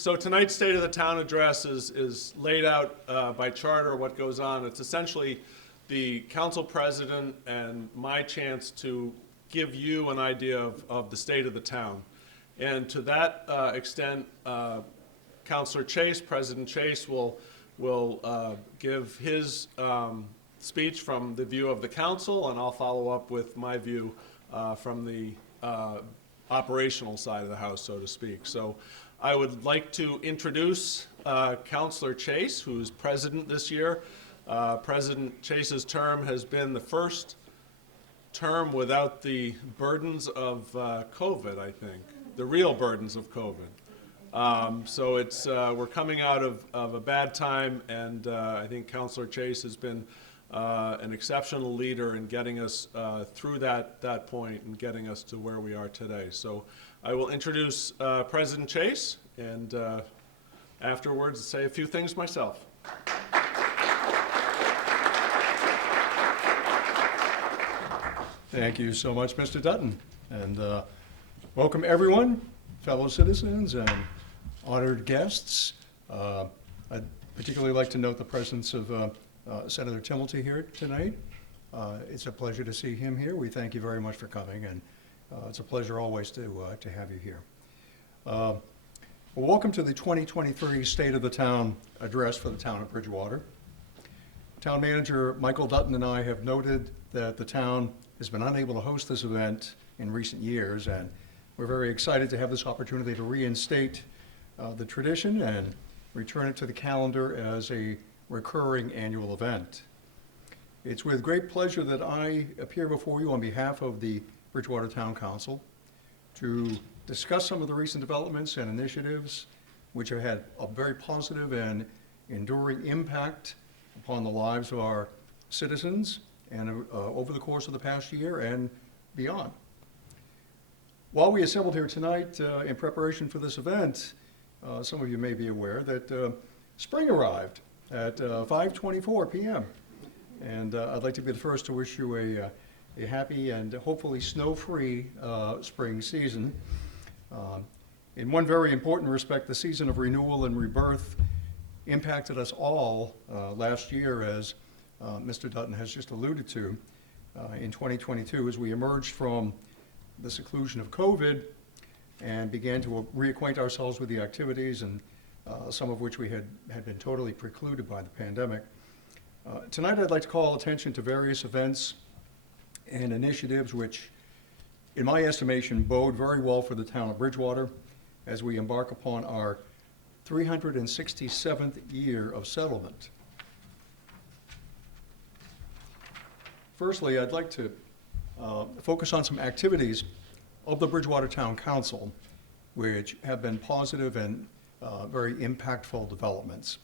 So tonight's State of the Town address is laid out by charter what goes on. It's essentially the council president and my chance to give you an idea of the state of the town. And to that extent, Councilor Chase, President Chase, will give his speech from the view of the council, and I'll follow up with my view from the operational side of the house, so to speak. So I would like to introduce Councilor Chase, who's president this year. President Chase's term has been the first term without the burdens of COVID, I think, the real burdens of COVID. So it's we're coming out of a bad time, and I think Councilor Chase has been an exceptional leader in getting us through that point and getting us to where we are today. So I will introduce President Chase, and afterwards say a few things myself. Thank you so much, Mr. Dutton, and welcome everyone, fellow citizens and honored guests. I'd particularly like to note the presence of Senator Timilty here tonight. It's a pleasure to see him here. We thank you very much for coming, and it's a pleasure always to have you here. Well, welcome to the 2023 State of the Town address for the town of Bridgewater. Town Manager Michael Dutton and I have noted that the town has been unable to host this event in recent years, and we're very excited to have this opportunity to reinstate the tradition and return it to the calendar as a recurring annual event. It's with great pleasure that I appear before you on behalf of the Bridgewater Town Council to discuss some of the recent developments and initiatives which have had a very positive and enduring impact upon the lives of our citizens and over the course of the past year and beyond. While we assembled here tonight in preparation for this event, some of you may be aware that spring arrived at 5:24 p.m. And I'd like to be the first to wish you a happy and hopefully snow-free spring season. In one very important respect, the season of renewal and rebirth impacted us all last year, as Mr. Dutton has just alluded to, in 2022, as we emerged from the seclusion of COVID and began to reacquaint ourselves with the activities, and some of which we had been totally precluded by the pandemic. Tonight I'd like to call attention to various events and initiatives which, in my estimation, bode very well for the town of Bridgewater as we embark upon our 367th year of settlement. Firstly, I'd like to focus on some activities of the Bridgewater Town Council which have been positive and very impactful developments.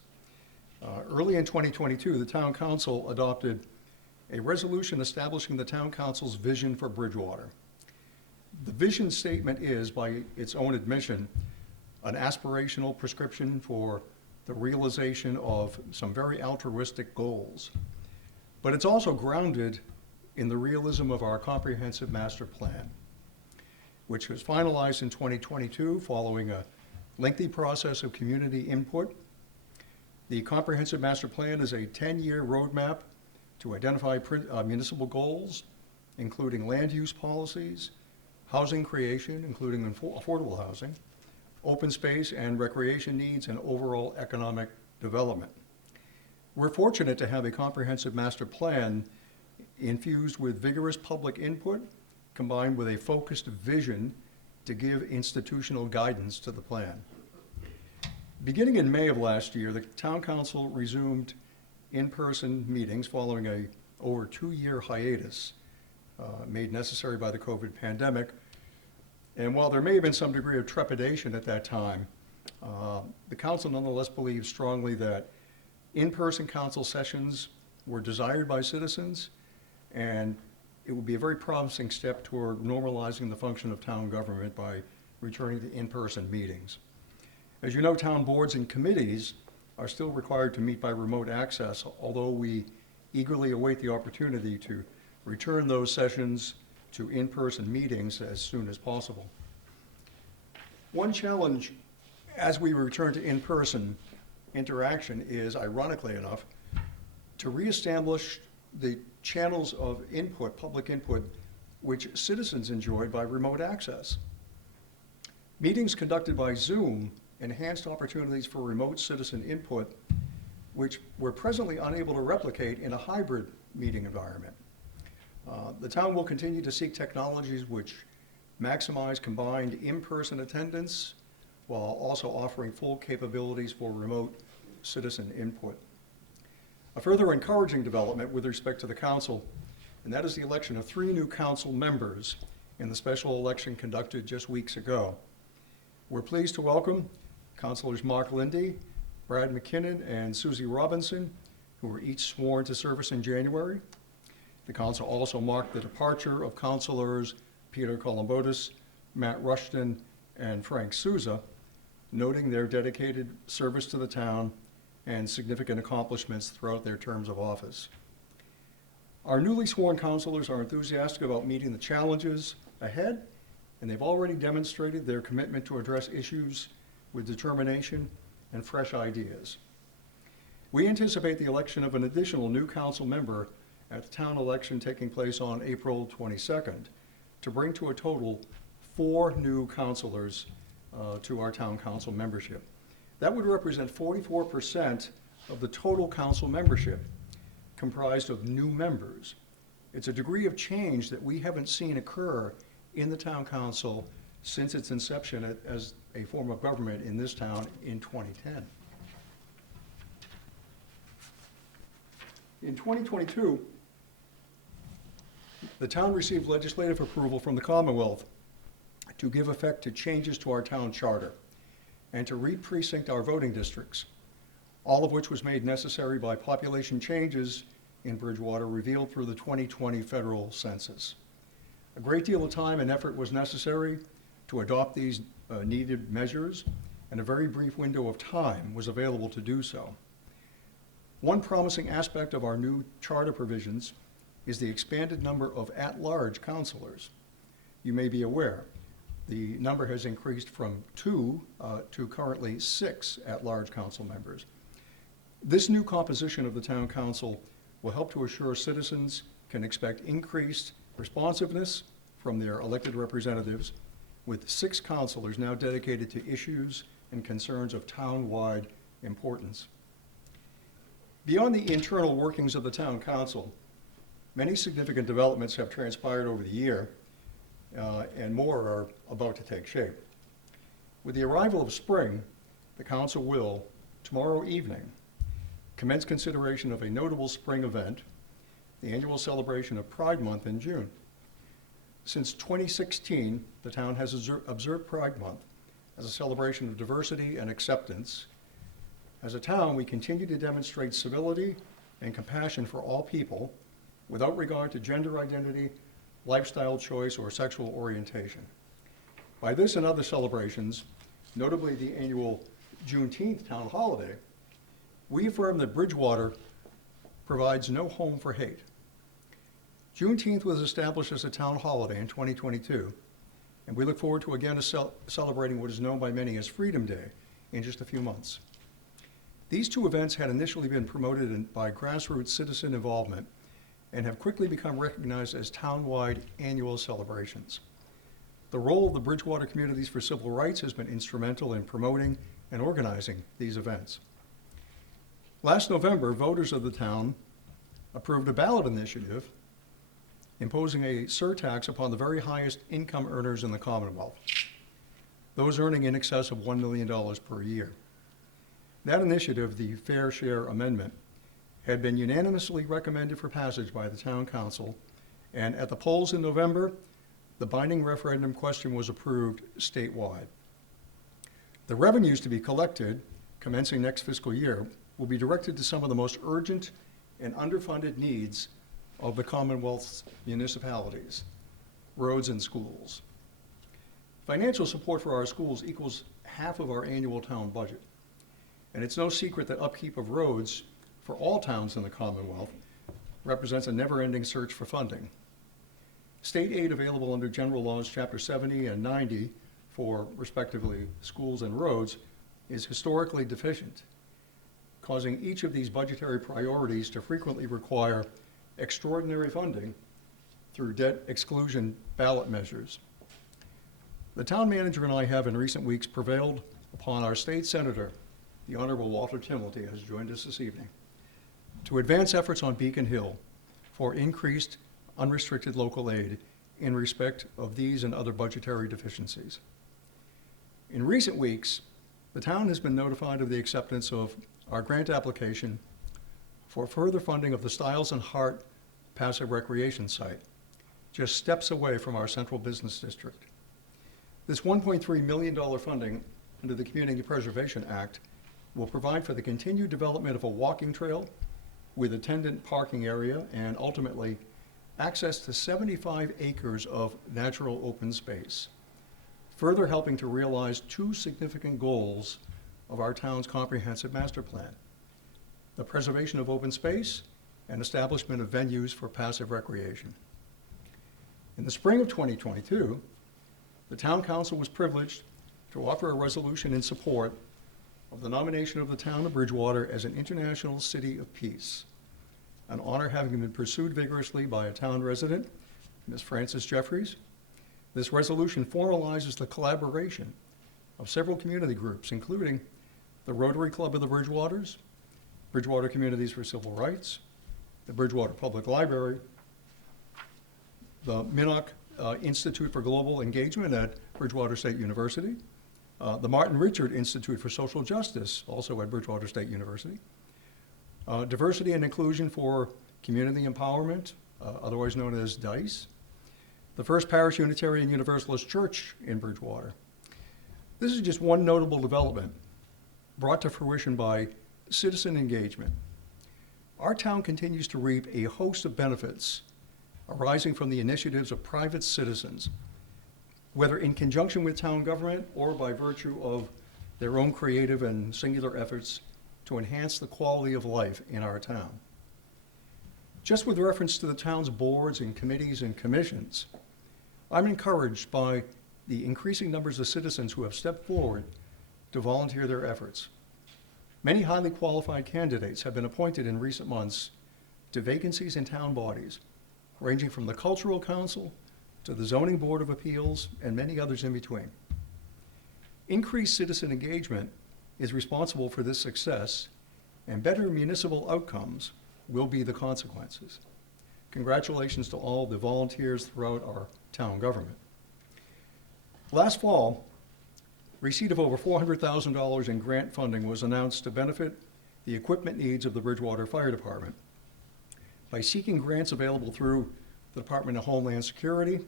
Early in 2022, the Town Council adopted a resolution establishing the Town Council's vision for Bridgewater. The vision statement is, by its own admission, an aspirational prescription for the realization of some very altruistic goals. But it's also grounded in the realism of our comprehensive master plan, which was finalized in 2022 following a lengthy process of community input. The comprehensive master plan is a 10-year roadmap to identify municipal goals, including land use policies, housing creation, including affordable housing, open space and recreation needs, and overall economic development. We're fortunate to have a comprehensive master plan infused with vigorous public input, combined with a focused vision to give institutional guidance to the plan. Beginning in May of last year, the Town Council resumed in-person meetings following a over 2-year hiatus made necessary by the COVID pandemic. And while there may have been some degree of trepidation at that time, the council nonetheless believes strongly that in-person council sessions were desired by citizens, and it would be a very promising step toward normalizing the function of town government by returning to in-person meetings. As you know, town boards and committees are still required to meet by remote access, although we eagerly await the opportunity to return those sessions to in-person meetings as soon as possible. One challenge as we return to in-person interaction is, ironically enough, to reestablish the channels of input, public input, which citizens enjoyed by remote access. Meetings conducted by Zoom enhanced opportunities for remote citizen input, which we're presently unable to replicate in a hybrid meeting environment. The town will continue to seek technologies which maximize combined in-person attendance while also offering full capabilities for remote citizen input. A further encouraging development with respect to the council, and that is the election of 3 new council members in the special election conducted just weeks ago. We're pleased to welcome Councilors Mark Lindy, Brad McKinnon, and Susie Robinson, who were each sworn to service in January. The council also marked the departure of Councilors Peter Columbotus, Matt Rushton, and Frank Souza, noting their dedicated service to the town and significant accomplishments throughout their terms of office. Our newly sworn councilors are enthusiastic about meeting the challenges ahead, and they've already demonstrated their commitment to address issues with determination and fresh ideas. We anticipate the election of an additional new council member at the town election taking place on April 22nd to bring to a total 4 new councilors to our town council membership. That would represent 44% of the total council membership comprised of new members. It's a degree of change that we haven't seen occur in the town council since its inception as a form of government in this town in 2010. In 2022, the town received legislative approval from the Commonwealth to give effect to changes to our town charter and to re-precinct our voting districts, all of which was made necessary by population changes in Bridgewater revealed through the 2020 federal census. A great deal of time and effort was necessary to adopt these needed measures, and a very brief window of time was available to do so. One promising aspect of our new charter provisions is the expanded number of at-large councilors. You may be aware, the number has increased from 2 to currently 6 at-large council members. This new composition of the town council will help to assure citizens can expect increased responsiveness from their elected representatives, with 6 councilors now dedicated to issues and concerns of town-wide importance. Beyond the internal workings of the town council, many significant developments have transpired over the year, and more are about to take shape. With the arrival of spring, the council will, tomorrow evening, commence consideration of a notable spring event, the annual celebration of Pride Month in June. Since 2016, the town has observed Pride Month as a celebration of diversity and acceptance. As a town, we continue to demonstrate civility and compassion for all people without regard to gender identity, lifestyle choice, or sexual orientation. By this and other celebrations, notably the annual Juneteenth town holiday, we affirm that Bridgewater provides no home for hate. Juneteenth was established as a town holiday in 2022, and we look forward to again celebrating what is known by many as Freedom Day in just a few months. These 2 events had initially been promoted by grassroots citizen involvement and have quickly become recognized as town-wide annual celebrations. The role of the Bridgewater Communities for Civil Rights has been instrumental in promoting and organizing these events. Last November, voters of the town approved a ballot initiative imposing a surtax upon the very highest income earners in the Commonwealth, those earning in excess of $1 million per year. That initiative, the Fair Share Amendment, had been unanimously recommended for passage by the town council, and at the polls in November, the binding referendum question was approved statewide. The revenues to be collected, commencing next fiscal year, will be directed to some of the most urgent and underfunded needs of the Commonwealth's municipalities, roads and schools. Financial support for our schools equals half of our annual town budget, and it's no secret that upkeep of roads for all towns in the Commonwealth represents a never-ending search for funding. State aid available under General Laws Chapter 70 and 90 for, respectively, schools and roads is historically deficient, causing each of these budgetary priorities to frequently require extraordinary funding through debt exclusion ballot measures. The town manager and I have in recent weeks prevailed upon our state senator, the Honorable Walter Timilty, has joined us this evening, to advance efforts on Beacon Hill for increased unrestricted local aid in respect of these and other budgetary deficiencies. In recent weeks, the town has been notified of the acceptance of our grant application for further funding of the Stiles and Hart passive recreation site, just steps away from our central business district. This $1.3 million funding under the Community Preservation Act will provide for the continued development of a walking trail with attendant parking area and ultimately access to 75 acres of natural open space, further helping to realize two significant goals of our town's comprehensive master plan: the preservation of open space and establishment of venues for passive recreation. In the spring of 2022, the town council was privileged to offer a resolution in support of the nomination of the town of Bridgewater as an International City of Peace, an honor having been pursued vigorously by a town resident, Ms. Frances Jeffries. This resolution formalizes the collaboration of several community groups, including the Rotary Club of the Bridgewaters, Bridgewater Communities for Civil Rights, the Bridgewater Public Library, the Minnock Institute for Global Engagement at Bridgewater State University, the Martin Richard Institute for Social Justice, also at Bridgewater State University, Diversity and Inclusion for Community Empowerment, otherwise known as DICE, the First Parish Unitarian Universalist Church in Bridgewater. This is just one notable development brought to fruition by citizen engagement. Our town continues to reap a host of benefits arising from the initiatives of private citizens, whether in conjunction with town government or by virtue of their own creative and singular efforts to enhance the quality of life in our town. Just with reference to the town's boards and committees and commissions, I'm encouraged by the increasing numbers of citizens who have stepped forward to volunteer their efforts. Many highly qualified candidates have been appointed in recent months to vacancies in town bodies, ranging from the Cultural Council to the Zoning Board of Appeals and many others in between. Increased citizen engagement is responsible for this success, and better municipal outcomes will be the consequences. Congratulations to all the volunteers throughout our town government. Last fall, receipt of over $400,000 in grant funding was announced to benefit the equipment needs of the Bridgewater Fire Department. By seeking grants available through the Department of Homeland Security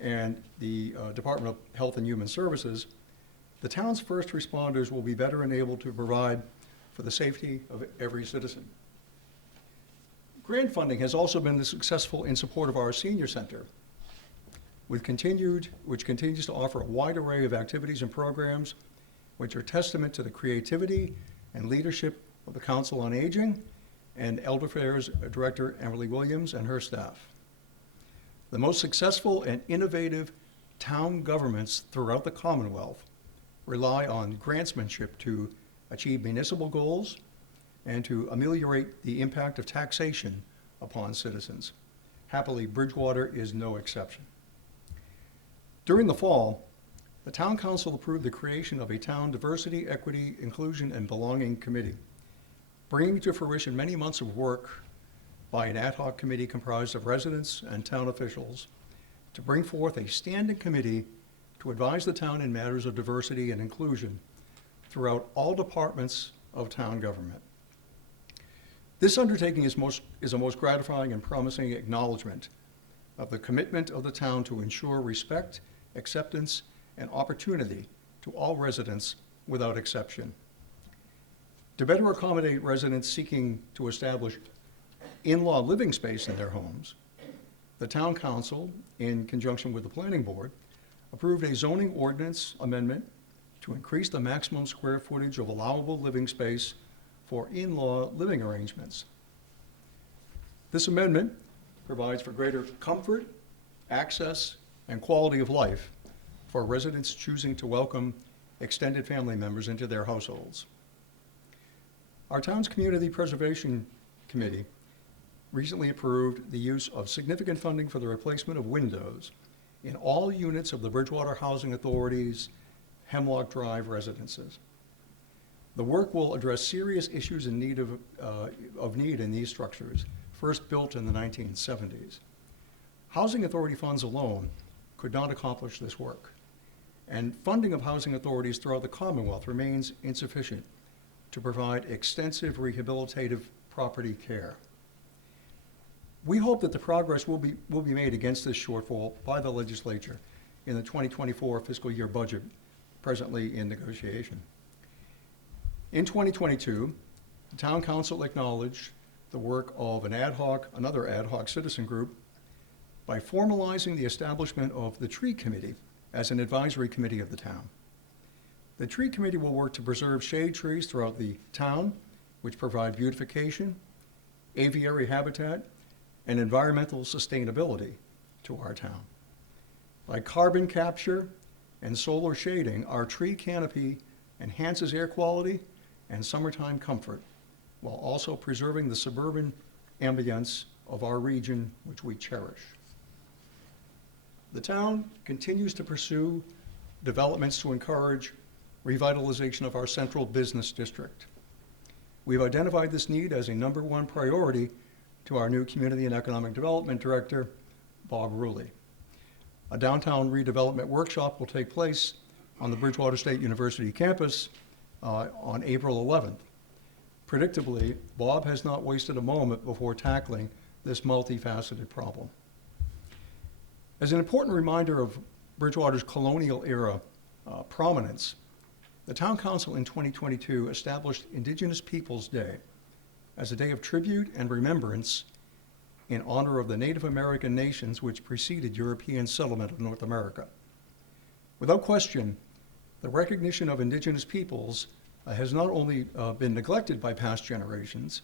and the Department of Health and Human Services, the town's first responders will be better enabled to provide for the safety of every citizen. Grant funding has also been successful in support of our senior center, which continues to offer a wide array of activities and programs which are testament to the creativity and leadership of the Council on Aging and Elder Affairs Director Emily Williams and her staff. The most successful and innovative town governments throughout the Commonwealth rely on grantsmanship to achieve municipal goals and to ameliorate the impact of taxation upon citizens. Happily, Bridgewater is no exception. During the fall, the Town Council approved the creation of a Town Diversity, Equity, Inclusion, and Belonging Committee, bringing to fruition many months of work by an ad hoc committee comprised of residents and town officials to bring forth a standing committee to advise the town in matters of diversity and inclusion throughout all departments of town government. This undertaking is a most gratifying and promising acknowledgement of the commitment of the town to ensure respect, acceptance, and opportunity to all residents without exception. To better accommodate residents seeking to establish in-law living space in their homes, the Town Council, in conjunction with the Planning Board, approved a zoning ordinance amendment to increase the maximum square footage of allowable living space for in-law living arrangements. This amendment provides for greater comfort, access, and quality of life for residents choosing to welcome extended family members into their households. Our town's Community Preservation Committee recently approved the use of significant funding for the replacement of windows in all units of the Bridgewater Housing Authority's Hemlock Drive residences. The work will address serious issues in need of need in these structures, first built in the 1970s. Housing authority funds alone could not accomplish this work, and funding of housing authorities throughout the Commonwealth remains insufficient to provide extensive rehabilitative property care. We hope that the progress will be made against this shortfall by the legislature in the 2024 fiscal year budget, presently in negotiation. In 2022, the Town Council acknowledged the work of another ad hoc citizen group by formalizing the establishment of the Tree Committee as an advisory committee of the town. The Tree Committee will work to preserve shade trees throughout the town, which provide beautification, aviary habitat, and environmental sustainability to our town. By carbon capture and solar shading, our tree canopy enhances air quality and summertime comfort, while also preserving the suburban ambience of our region, which we cherish. The town continues to pursue developments to encourage revitalization of our central business district. We've identified this need as a #1 priority to our new Community and Economic Development Director, Bob Rulli. A downtown redevelopment workshop will take place on the Bridgewater State University campus on April 11th. Predictably, Bob has not wasted a moment before tackling this multifaceted problem. As an important reminder of Bridgewater's colonial era prominence, the Town Council in 2022 established Indigenous Peoples Day as a day of tribute and remembrance in honor of the Native American nations which preceded European settlement of North America. Without question, the recognition of Indigenous peoples has not only been neglected by past generations,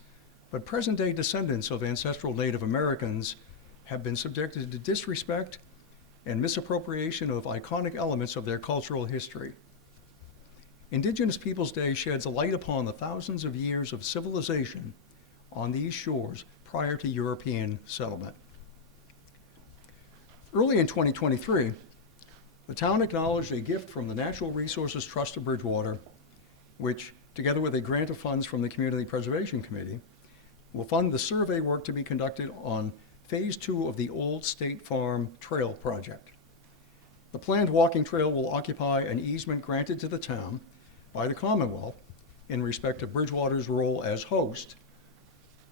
but present-day descendants of ancestral Native Americans have been subjected to disrespect and misappropriation of iconic elements of their cultural history. Indigenous Peoples Day sheds a light upon the thousands of years of civilization on these shores prior to European settlement. Early in 2023, the town acknowledged a gift from the Natural Resources Trust of Bridgewater, which, together with a grant of funds from the Community Preservation Committee, will fund the survey work to be conducted on Phase 2 of the Old State Farm Trail project. The planned walking trail will occupy an easement granted to the town by the Commonwealth in respect of Bridgewater's role as host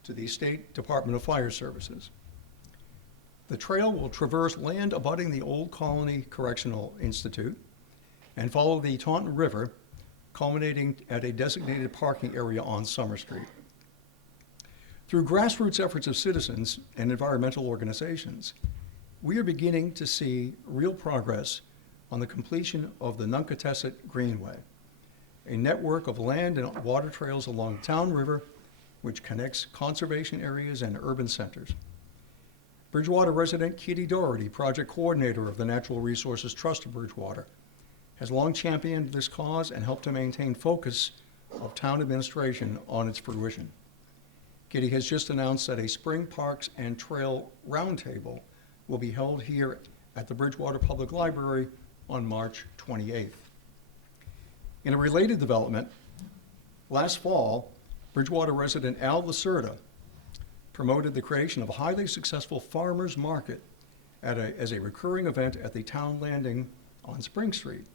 to the State Department of Fire Services. The trail will traverse land abutting the Old Colony Correctional Institute and follow the Taunton River, culminating at a designated parking area on Summer Street. Through grassroots efforts of citizens and environmental organizations, we are beginning to see real progress on the completion of the Nunkatesset Greenway, a network of land and water trails along the Town River which connects conservation areas and urban centers. Bridgewater resident Kitty Doherty, project coordinator of the Natural Resources Trust of Bridgewater, has long championed this cause and helped to maintain focus of town administration on its fruition. Kitty has just announced that a Spring Parks and Trail Roundtable will be held here at the Bridgewater Public Library on March 28th. In a related development, last fall, Bridgewater resident Al Lacerda promoted the creation of a highly successful farmers market as a recurring event at the town landing on Spring Street.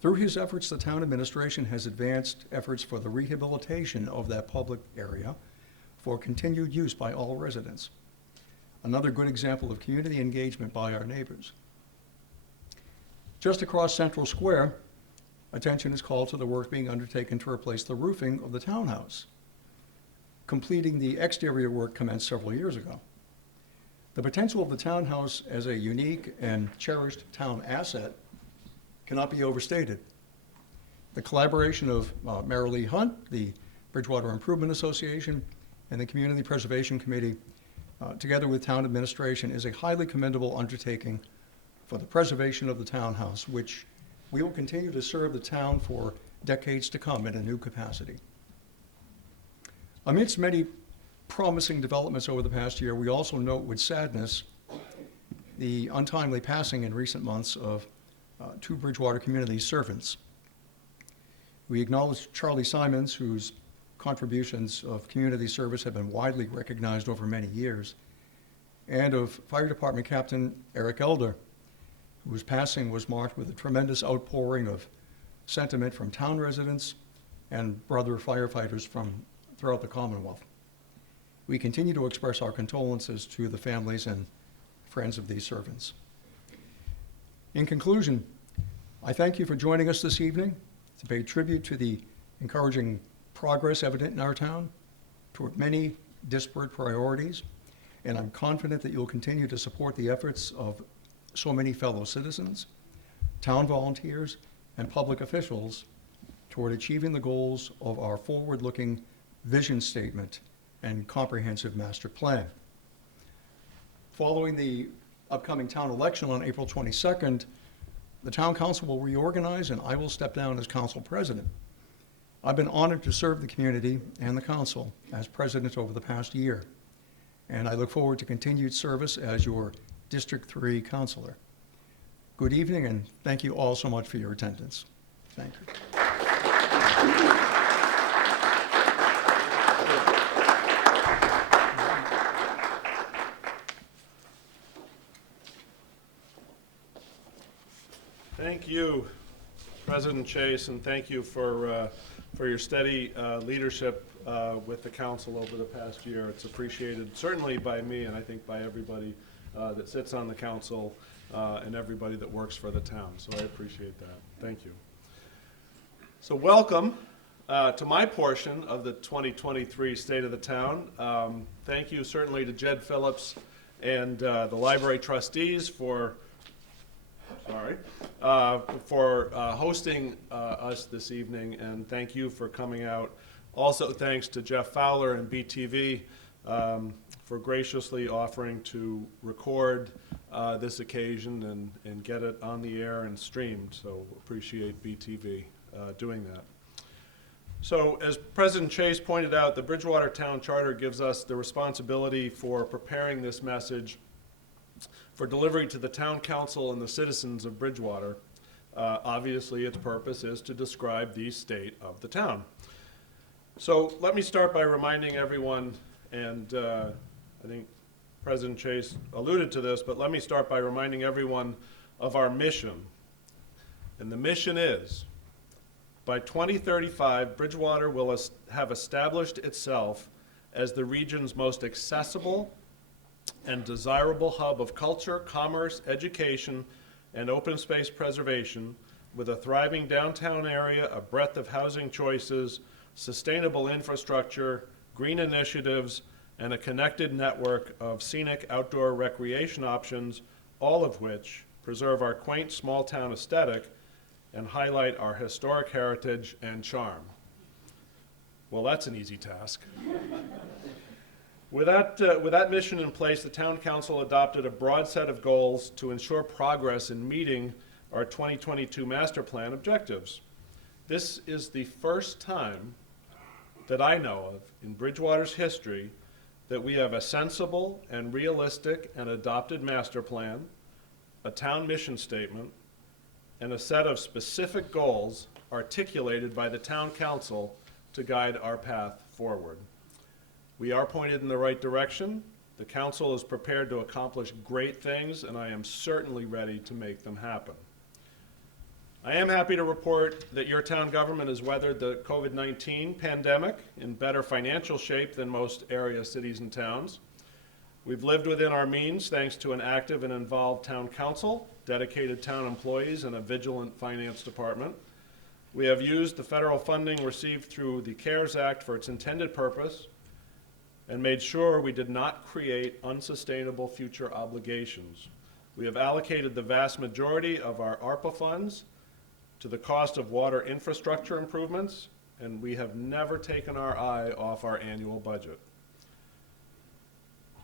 Through his efforts, the town administration has advanced efforts for the rehabilitation of that public area for continued use by all residents. Another good example of community engagement by our neighbors. Just across Central Square, attention is called to the work being undertaken to replace the roofing of the townhouse. Completing the exterior work commenced several years ago. The potential of the townhouse as a unique and cherished town asset cannot be overstated. The collaboration of Mary Lee Hunt, the Bridgewater Improvement Association, and the Community Preservation Committee, together with town administration, is a highly commendable undertaking for the preservation of the townhouse, which we will continue to serve the town for decades to come in a new capacity. Amidst many promising developments over the past year, we also note with sadness the untimely passing in recent months of two Bridgewater community servants. We acknowledge Charlie Simons, whose contributions of community service have been widely recognized over many years, and of Fire Department Captain Eric Elder, whose passing was marked with a tremendous outpouring of sentiment from town residents and brother firefighters from throughout the Commonwealth. We continue to express our condolences to the families and friends of these servants. In conclusion, I thank you for joining us this evening to pay tribute to the encouraging progress evident in our town toward many disparate priorities, and I'm confident that you'll continue to support the efforts of so many fellow citizens, town volunteers, and public officials toward achieving the goals of our forward-looking vision statement and comprehensive master plan. Following the upcoming town election on April 22nd, the town council will reorganize and I will step down as council president. I've been honored to serve the community and the council as president over the past year, and I look forward to continued service as your District 3 councilor. Good evening, and thank you all so much for your attendance. Thank you. Thank you, President Chase, and thank you for your steady leadership with the council over the past year. It's appreciated certainly by me, and I think by everybody that sits on the council and everybody that works for the town. So I appreciate that. Thank you. So welcome to my portion of the 2023 State of the Town. Thank you certainly to Jed Phillips and the library trustees for hosting us this evening, and thank you for coming out. Also, thanks to Jeff Fowler and BTV for graciously offering to record this occasion and get it on the air and streamed. So appreciate BTV doing that. So as President Chase pointed out, the Bridgewater Town Charter gives us the responsibility for preparing this message for delivery to the town council and the citizens of Bridgewater. Obviously, its purpose is to describe the state of the town. So let me start by reminding everyone, and I think President Chase alluded to this, but let me start by reminding everyone of our mission. And the mission is, by 2035, Bridgewater will have established itself as the region's most accessible and desirable hub of culture, commerce, education, and open space preservation, with a thriving downtown area, a breadth of housing choices, sustainable infrastructure, green initiatives, and a connected network of scenic outdoor recreation options, all of which preserve our quaint small town aesthetic and highlight our historic heritage and charm. Well, that's an easy task. With that mission in place, the Town Council adopted a broad set of goals to ensure progress in meeting our 2022 Master Plan objectives. This is the first time that I know of in Bridgewater's history that we have a sensible and realistic and adopted master plan, a town mission statement, and a set of specific goals articulated by the Town Council to guide our path forward. We are pointed in the right direction. The council is prepared to accomplish great things, and I am certainly ready to make them happen. I am happy to report that your town government has weathered the COVID-19 pandemic in better financial shape than most area cities and towns. We've lived within our means thanks to an active and involved town council, dedicated town employees, and a vigilant finance department. We have used the federal funding received through the CARES Act for its intended purpose, and made sure we did not create unsustainable future obligations. We have allocated the vast majority of our ARPA funds to the cost of water infrastructure improvements, and we have never taken our eye off our annual budget.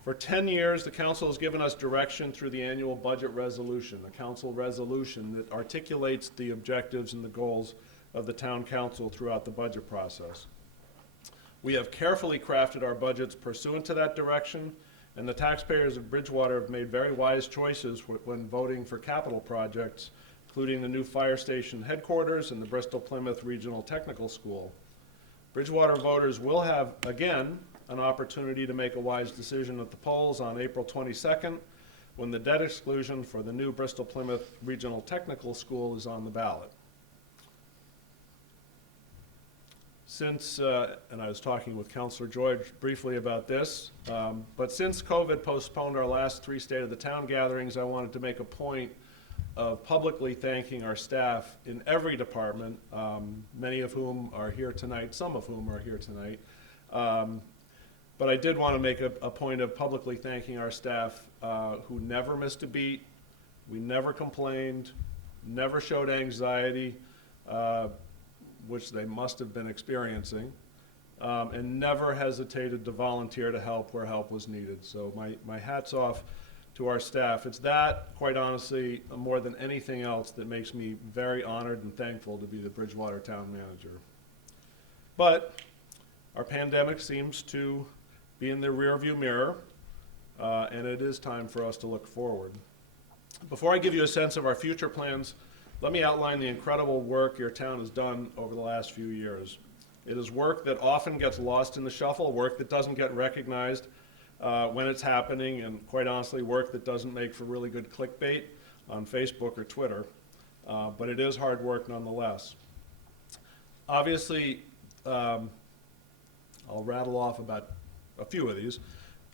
For 10 years, the council has given us direction through the annual budget resolution, a council resolution that articulates the objectives and the goals of the town council throughout the budget process. We have carefully crafted our budgets pursuant to that direction, and the taxpayers of Bridgewater have made very wise choices when voting for capital projects, including the new fire station headquarters and the Bristol Plymouth Regional Technical School. Bridgewater voters will have, again, an opportunity to make a wise decision at the polls on April 22nd, when the debt exclusion for the new Bristol Plymouth Regional Technical School is on the ballot. Since, and I was talking with Councilor George briefly about this, but since COVID postponed our last 3 State of the Town gatherings, I wanted to make a point of publicly thanking our staff in every department, many of whom are here tonight, some of whom are here tonight. But I did want to make a point of publicly thanking our staff who never missed a beat. We never complained, never showed anxiety, which they must have been experiencing, and never hesitated to volunteer to help where help was needed. So my hat's off to our staff. It's that, quite honestly, more than anything else, that makes me very honored and thankful to be the Bridgewater Town Manager. But our pandemic seems to be in the rearview mirror, and it is time for us to look forward. Before I give you a sense of our future plans, let me outline the incredible work your town has done over the last few years. It is work that often gets lost in the shuffle, work that doesn't get recognized when it's happening, and quite honestly, work that doesn't make for really good clickbait on Facebook or Twitter, but it is hard work nonetheless. Obviously, I'll rattle off about a few of these.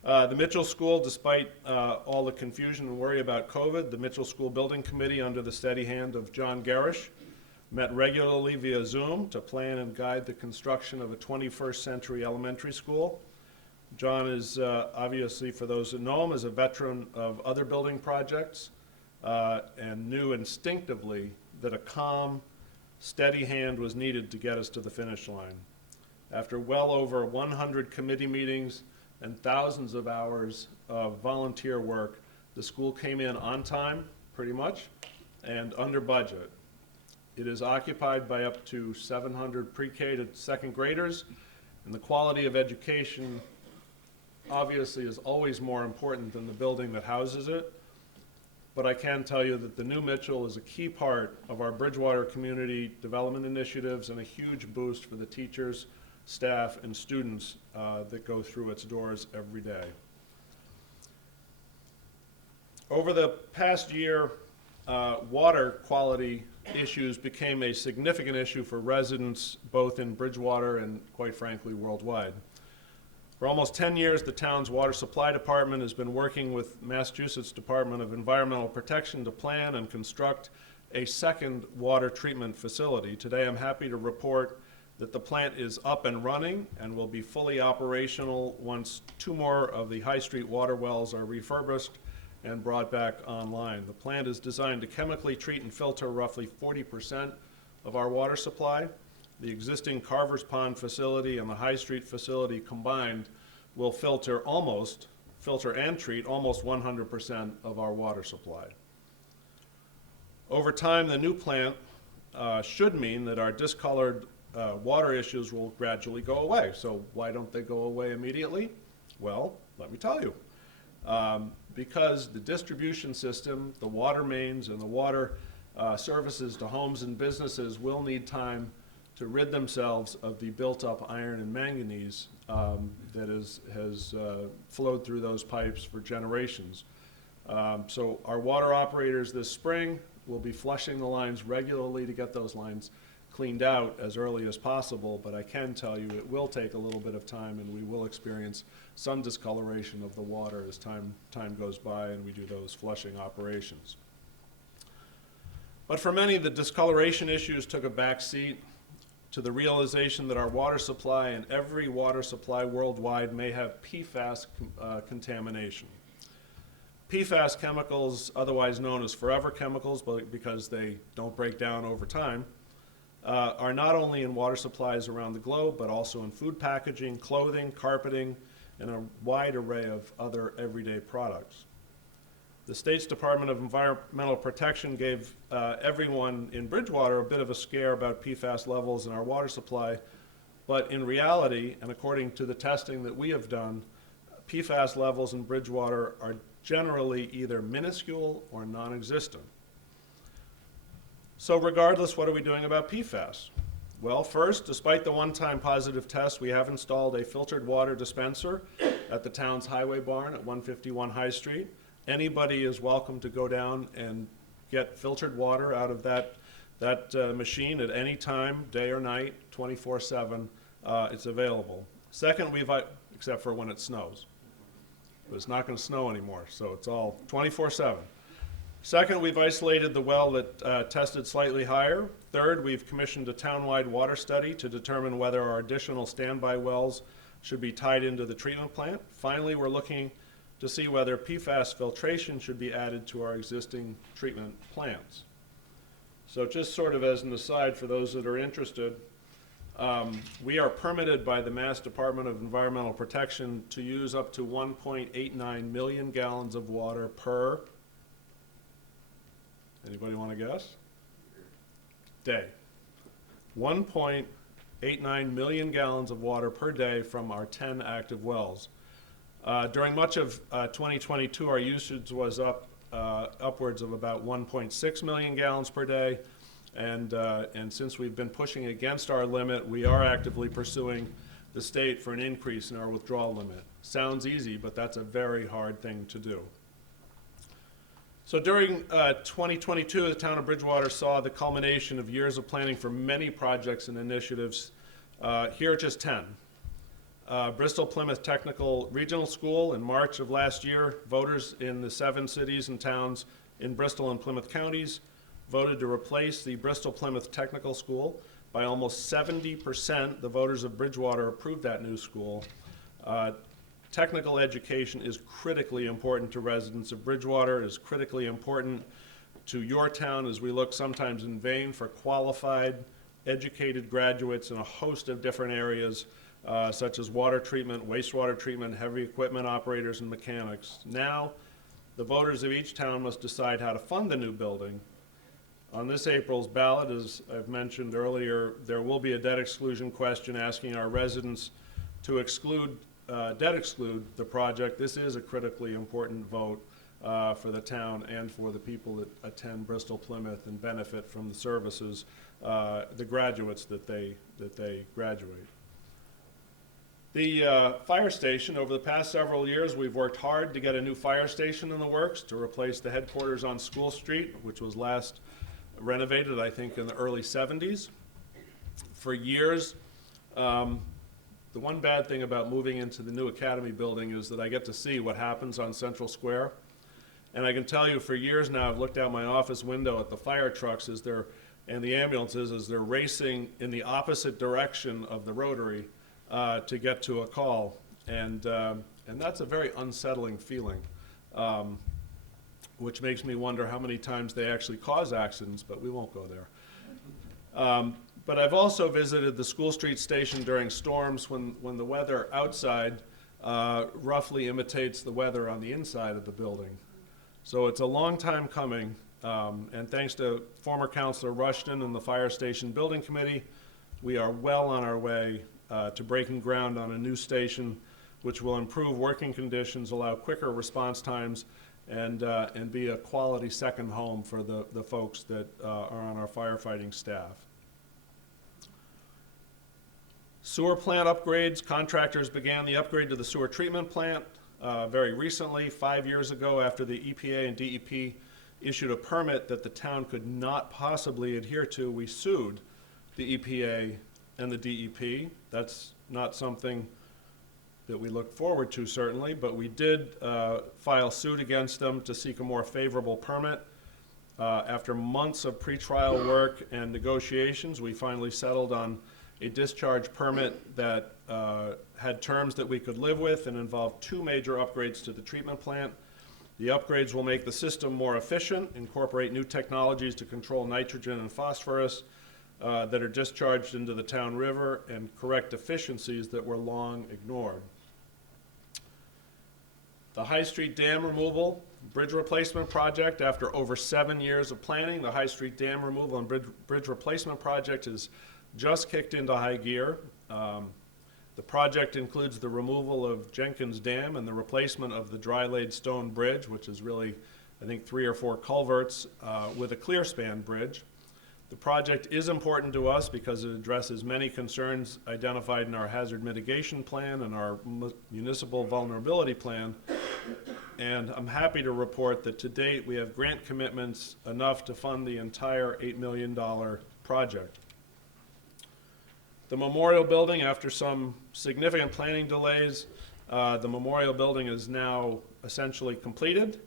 The Mitchell School, despite all the confusion and worry about COVID, the Mitchell School Building Committee, under the steady hand of John Garish, met regularly via Zoom to plan and guide the construction of a 21st century elementary school. John is obviously, for those that know him, is a veteran of other building projects and knew instinctively that a calm, steady hand was needed to get us to the finish line. After well over 100 committee meetings and thousands of hours of volunteer work, the school came in on time, pretty much, and under budget. It is occupied by up to 700 pre-K to second graders, and the quality of education obviously is always more important than the building that houses it. But I can tell you that the new Mitchell is a key part of our Bridgewater community development initiatives and a huge boost for the teachers, staff, and students that go through its doors every day. Over the past year, water quality issues became a significant issue for residents both in Bridgewater and, quite frankly, worldwide. For almost 10 years, the town's water supply department has been working with Massachusetts Department of Environmental Protection to plan and construct a second water treatment facility. Today, I'm happy to report that the plant is up and running and will be fully operational once 2 more of the High Street water wells are refurbished and brought back online. The plant is designed to chemically treat and filter roughly 40% of our water supply. The existing Carver's Pond facility and the High Street facility combined will filter and treat almost 100% of our water supply. Over time, the new plant should mean that our discolored water issues will gradually go away. So why don't they go away immediately? Well, let me tell you. Because the distribution system, the water mains, and the water services to homes and businesses will need time to rid themselves of the built-up iron and manganese that has flowed through those pipes for generations. So our water operators this spring will be flushing the lines regularly to get those lines cleaned out as early as possible, but I can tell you it will take a little bit of time, and we will experience some discoloration of the water as time goes by and we do those flushing operations. But for many, the discoloration issues took a back seat to the realization that our water supply and every water supply worldwide may have PFAS contamination. PFAS chemicals, otherwise known as forever chemicals, but because they don't break down over time, are not only in water supplies around the globe, but also in food packaging, clothing, carpeting, and a wide array of other everyday products. The state's Department of Environmental Protection gave everyone in Bridgewater a bit of a scare about PFAS levels in our water supply, but in reality, and according to the testing that we have done, PFAS levels in Bridgewater are generally either minuscule or non-existent. So regardless, what are we doing about PFAS? Well, first, despite the one-time positive test, we have installed a filtered water dispenser at the town's highway barn at 151 High Street. Anybody is welcome to go down and get filtered water out of that machine at any time, day or night, 24/7. It's available. Second, except for when it snows. But it's not going to snow anymore, so it's all 24/7. Second, we've isolated the well that tested slightly higher. Third, we've commissioned a townwide water study to determine whether our additional standby wells should be tied into the treatment plant. Finally, we're looking to see whether PFAS filtration should be added to our existing treatment plants. So just sort of as an aside for those that are interested, we are permitted by the Mass Department of Environmental Protection to use up to 1.89 million gallons of water per, anybody want to guess? Day. 1.89 million gallons of water per day from our 10 active wells. During much of 2022, our usage was upwards of about 1.6 million gallons per day. And since we've been pushing against our limit, we are actively pursuing the state for an increase in our withdrawal limit. Sounds easy, but that's a very hard thing to do. So during 2022, the town of Bridgewater saw the culmination of years of planning for many projects and initiatives. Here are just 10. Bristol Plymouth Technical Regional School in March of last year, voters in the 7 cities and towns in Bristol and Plymouth counties voted to replace the Bristol Plymouth Technical School. By almost 70%, the voters of Bridgewater approved that new school. Technical education is critically important to residents of Bridgewater, is critically important to your town as we look sometimes in vain for qualified, educated graduates in a host of different areas, such as water treatment, wastewater treatment, heavy equipment operators, and mechanics. Now, the voters of each town must decide how to fund the new building. On this April's ballot, as I've mentioned earlier, there will be a debt exclusion question asking our residents to debt exclude the project. This is a critically important vote for the town and for the people that attend Bristol Plymouth and benefit from the services, the graduates that they graduate. The fire station, over the past several years, we've worked hard to get a new fire station in the works to replace the headquarters on School Street, which was last renovated, I think, in the early 70s. For years, the one bad thing about moving into the new Academy building is that I get to see what happens on Central Square. And I can tell you for years now, I've looked out my office window at the fire trucks and the ambulances as they're racing in the opposite direction of the Rotary to get to a call. And that's a very unsettling feeling, which makes me wonder how many times they actually cause accidents, but we won't go there. But I've also visited the School Street station during storms when the weather outside roughly imitates the weather on the inside of the building. So it's a long time coming, and thanks to former Councilor Rushton and the Fire Station Building Committee, we are well on our way to breaking ground on a new station which will improve working conditions, allow quicker response times, and be a quality second home for the folks that are on our firefighting staff. Sewer plant upgrades. Contractors began the upgrade to the sewer treatment plant very recently, 5 years ago, after the EPA and DEP issued a permit that the town could not possibly adhere to. We sued the EPA and the DEP. That's not something that we look forward to, certainly, but we did file suit against them to seek a more favorable permit. After months of pretrial work and negotiations, we finally settled on a discharge permit that had terms that we could live with and involved 2 major upgrades to the treatment plant. The upgrades will make the system more efficient, incorporate new technologies to control nitrogen and phosphorus that are discharged into the town river, and correct deficiencies that were long ignored. The High Street Dam removal, bridge replacement project. After over 7 years of planning, the High Street Dam removal and bridge replacement project is just kicked into high gear. The project includes the removal of Jenkins Dam and the replacement of the dry-laid stone bridge, which is really, I think, 3 or 4 culverts with a clear span bridge. The project is important to us because it addresses many concerns identified in our hazard mitigation plan and our municipal vulnerability plan. And I'm happy to report that to date we have grant commitments enough to fund the entire $8 million project. The Memorial Building, after some significant planning delays, the Memorial Building is now essentially completed.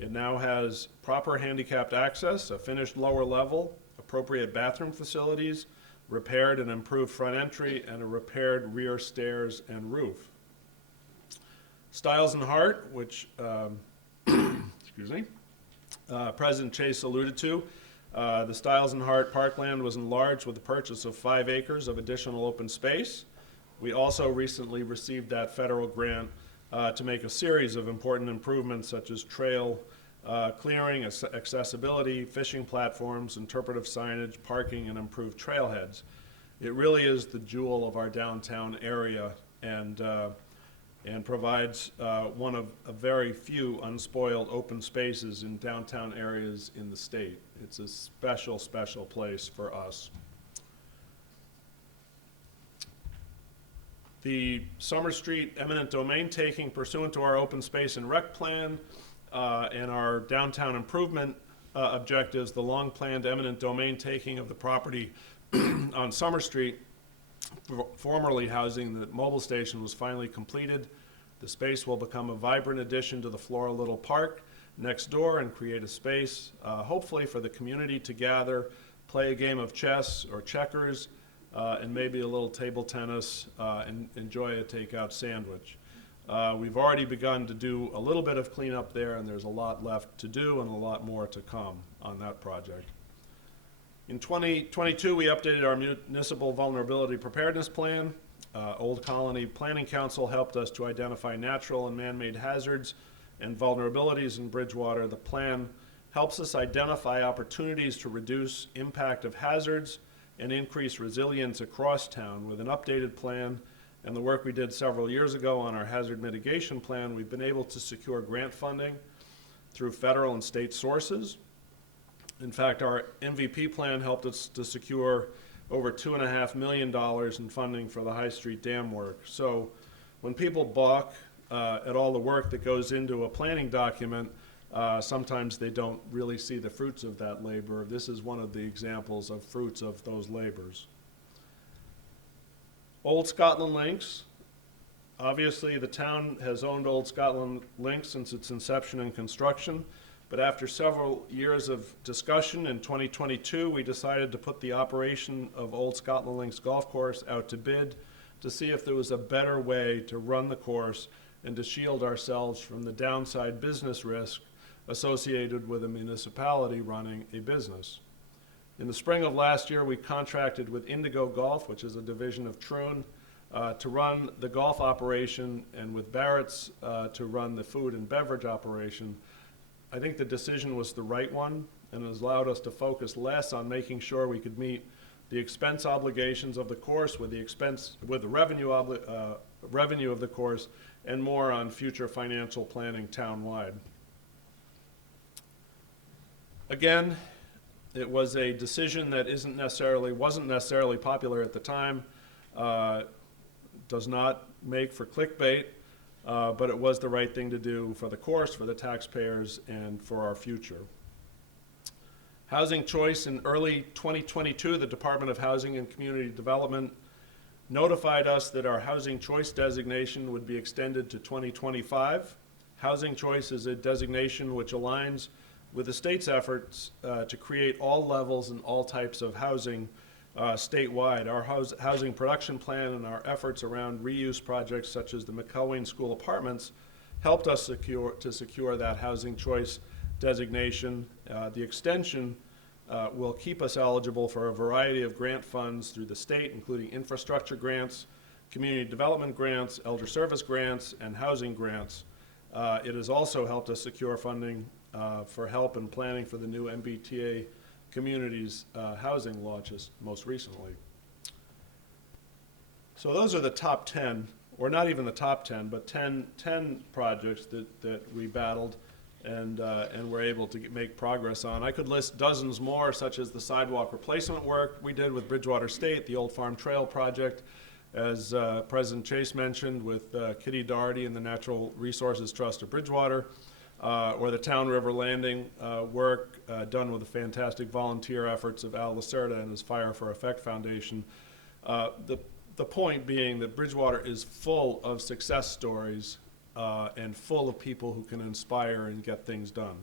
It now has proper handicapped access, a finished lower level, appropriate bathroom facilities, repaired and improved front entry, and a repaired rear stairs and roof. Stiles and Hart, which excuse me, President Chase alluded to, the Stiles and Hart parkland was enlarged with the purchase of 5 acres of additional open space. We also recently received that federal grant to make a series of important improvements such as trail clearing, accessibility, fishing platforms, interpretive signage, parking, and improved trailheads. It really is the jewel of our downtown area and provides one of a very few unspoiled open spaces in downtown areas in the state. It's a special, special place for us. The Summer Street eminent domain taking pursuant to our open space and rec plan and our downtown improvement objectives, the long-planned eminent domain taking of the property on Summer Street, formerly housing the mobile station, was finally completed. The space will become a vibrant addition to the Floral Little Park next door and create a space, hopefully for the community to gather, play a game of chess or checkers, and maybe a little table tennis, and enjoy a takeout sandwich. We've already begun to do a little bit of cleanup there, and there's a lot left to do and a lot more to come on that project. In 2022, we updated our municipal vulnerability preparedness plan. Old Colony Planning Council helped us to identify natural and man-made hazards and vulnerabilities in Bridgewater. The plan helps us identify opportunities to reduce impact of hazards and increase resilience across town. With an updated plan and the work we did several years ago on our hazard mitigation plan, we've been able to secure grant funding through federal and state sources. In fact, our MVP plan helped us to secure over $2.5 million in funding for the High Street Dam work. So when people balk at all the work that goes into a planning document, sometimes they don't really see the fruits of that labor. This is one of the examples of fruits of those labors. Old Scotland Links. Obviously, the town has owned Old Scotland Links since its inception and construction, but after several years of discussion in 2022, we decided to put the operation of Old Scotland Links Golf Course out to bid to see if there was a better way to run the course and to shield ourselves from the downside business risk associated with a municipality running a business. In the spring of last year, we contracted with Indigo Golf, which is a division of Troon, to run the golf operation, and with Barrett's to run the food and beverage operation. I think the decision was the right one, and it has allowed us to focus less on making sure we could meet the expense obligations of the course with the revenue of the course, and more on future financial planning townwide. Again, it was a decision that wasn't necessarily popular at the time, does not make for clickbait, but it was the right thing to do for the course, for the taxpayers, and for our future. Housing choice. In early 2022, the Department of Housing and Community Development notified us that our housing choice designation would be extended to 2025. Housing choice is a designation which aligns with the state's efforts to create all levels and all types of housing statewide. Our housing production plan and our efforts around reuse projects such as the McElwain School Apartments helped us secure that housing choice designation. The extension will keep us eligible for a variety of grant funds through the state, including infrastructure grants, community development grants, elder service grants, and housing grants. It has also helped us secure funding for help and planning for the new MBTA communities housing launches most recently. So those are the top 10, or not even the top 10, but 10 projects that we battled and were able to make progress on. I could list dozens more, such as the sidewalk replacement work we did with Bridgewater State, the Old Farm Trail project, as President Chase mentioned, with Kitty Doherty and the Natural Resources Trust of Bridgewater, or the Town River Landing work done with the fantastic volunteer efforts of Al Lacerda and his Fire for Effect Foundation. The point being that Bridgewater is full of success stories and full of people who can inspire and get things done.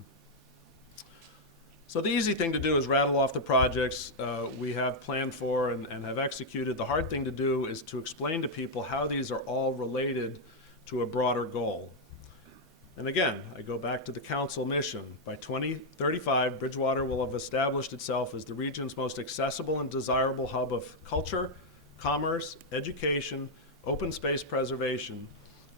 So the easy thing to do is rattle off the projects we have planned for and have executed. The hard thing to do is to explain to people how these are all related to a broader goal. And again, I go back to the council mission. By 2035, Bridgewater will have established itself as the region's most accessible and desirable hub of culture, commerce, education, open space preservation,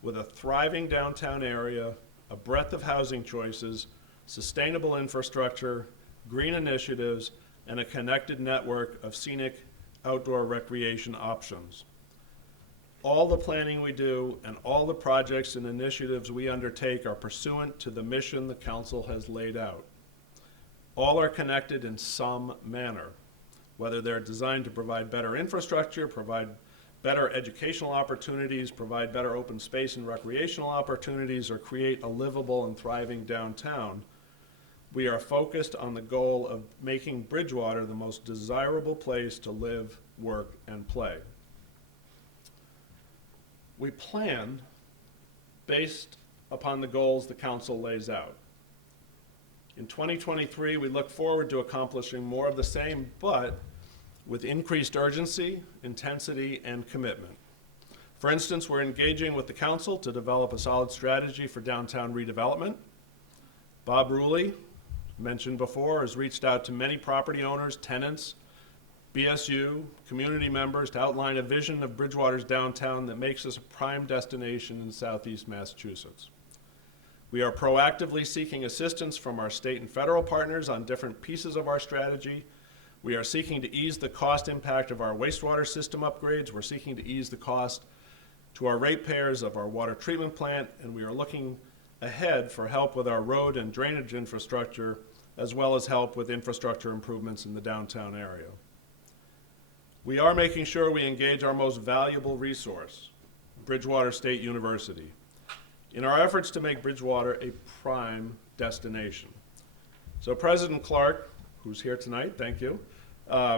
with a thriving downtown area, a breadth of housing choices, sustainable infrastructure, green initiatives, and a connected network of scenic outdoor recreation options. All the planning we do and all the projects and initiatives we undertake are pursuant to the mission the council has laid out. All are connected in some manner, whether they're designed to provide better infrastructure, provide better educational opportunities, provide better open space and recreational opportunities, or create a livable and thriving downtown. We are focused on the goal of making Bridgewater the most desirable place to live, work, and play. We plan based upon the goals the council lays out. In 2023, we look forward to accomplishing more of the same, but with increased urgency, intensity, and commitment. For instance, we're engaging with the council to develop a solid strategy for downtown redevelopment. Bob Ruley, mentioned before, has reached out to many property owners, tenants, BSU, community members to outline a vision of Bridgewater's downtown that makes us a prime destination in Southeast Massachusetts. We are proactively seeking assistance from our state and federal partners on different pieces of our strategy. We are seeking to ease the cost impact of our wastewater system upgrades. We're seeking to ease the cost to our ratepayers of our water treatment plant, and we are looking ahead for help with our road and drainage infrastructure, as well as help with infrastructure improvements in the downtown area. We are making sure we engage our most valuable resource, Bridgewater State University, in our efforts to make Bridgewater a prime destination. So President Clark, who's here tonight, thank you.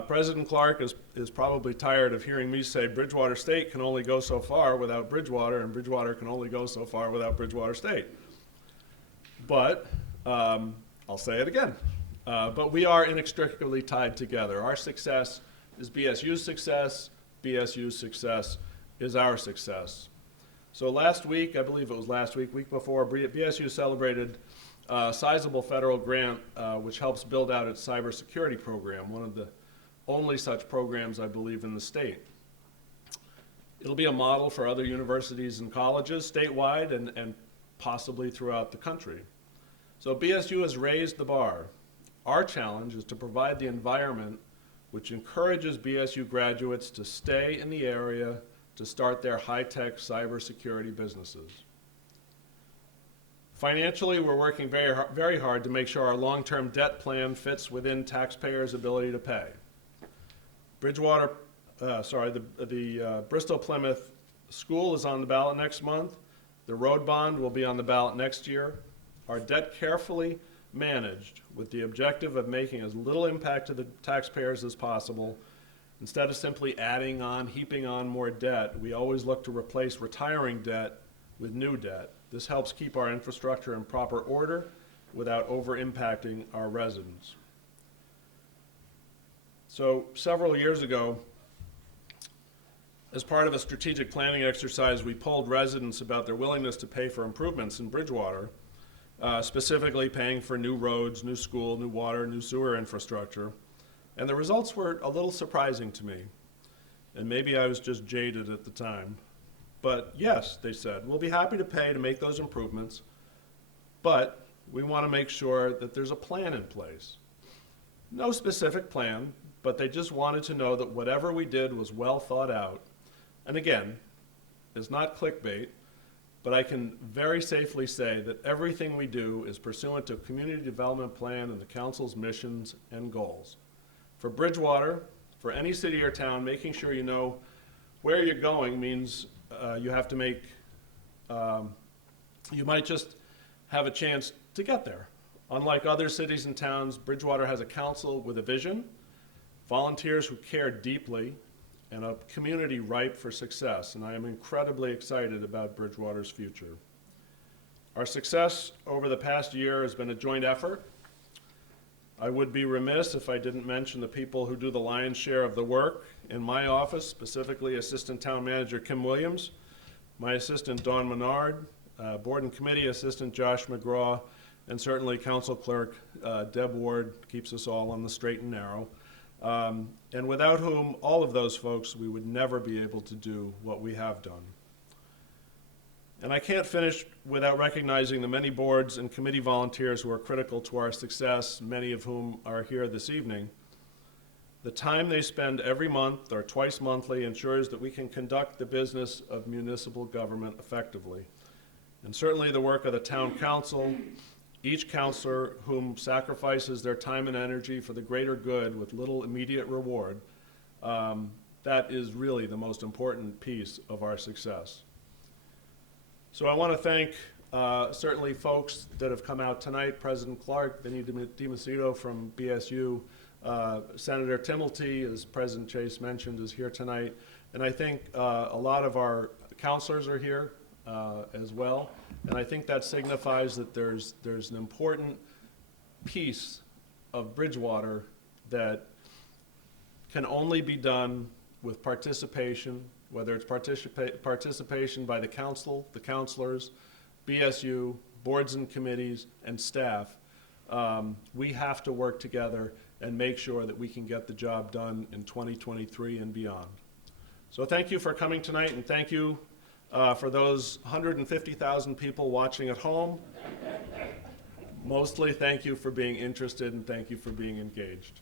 President Clark is probably tired of hearing me say Bridgewater State can only go so far without Bridgewater, and Bridgewater can only go so far without Bridgewater State. But I'll say it again. But we are inextricably tied together. Our success is BSU's success. BSU's success is our success. So last week, I believe it was last week, week before, BSU celebrated a sizable federal grant which helps build out its cybersecurity program, one of the only such programs, I believe, in the state. It'll be a model for other universities and colleges statewide and possibly throughout the country. So BSU has raised the bar. Our challenge is to provide the environment which encourages BSU graduates to stay in the area to start their high-tech cybersecurity businesses. Financially, we're working very hard to make sure our long-term debt plan fits within taxpayers' ability to pay. The Bristol Plymouth School is on the ballot next month. The road bond will be on the ballot next year. Our debt carefully managed with the objective of making as little impact to the taxpayers as possible. Instead of simply adding on, heaping on more debt, we always look to replace retiring debt with new debt. This helps keep our infrastructure in proper order without over-impacting our residents. So several years ago, as part of a strategic planning exercise, we polled residents about their willingness to pay for improvements in Bridgewater, specifically paying for new roads, new school, new water, new sewer infrastructure. And the results were a little surprising to me. And maybe I was just jaded at the time. But yes, they said, we'll be happy to pay to make those improvements, But we want to make sure that there's a plan in place. No specific plan, but they just wanted to know that whatever we did was well thought out. And again, it's not clickbait, but I can very safely say that everything we do is pursuant to a community development plan and the council's missions and goals. For Bridgewater, for any city or town, making sure you know where you're going means you have to make, you might just have a chance to get there. Unlike other cities and towns, Bridgewater has a council with a vision, volunteers who care deeply, and a community ripe for success, and I am incredibly excited about Bridgewater's future. Our success over the past year has been a joint effort. I would be remiss if I didn't mention the people who do the lion's share of the work in my office, specifically Assistant Town Manager Kim Williams, my assistant Dawn Menard, Board and Committee Assistant Josh McGraw, and certainly Council Clerk Deb Ward keeps us all on the straight and narrow. And without whom, all of those folks, we would never be able to do what we have done. And I can't finish without recognizing the many boards and committee volunteers who are critical to our success, many of whom are here this evening. The time they spend every month or twice monthly ensures that we can conduct the business of municipal government effectively. And certainly the work of the town council, each counselor whom sacrifices their time and energy for the greater good with little immediate reward, that is really the most important piece of our success. So I want to thank certainly folks that have come out tonight, President Clark, Vinnie DiMacedo from BSU, Senator Timilty, as President Chase mentioned, is here tonight. And I think a lot of our counselors are here as well. And I think that signifies that there's an important piece of Bridgewater that can only be done with participation, whether it's participation by the council, the counselors, BSU, boards and committees, and staff. We have to work together and make sure that we can get the job done in 2023 and beyond. So thank you for coming tonight, and thank you for those 150,000 people watching at home. Mostly thank you for being interested, and thank you for being engaged.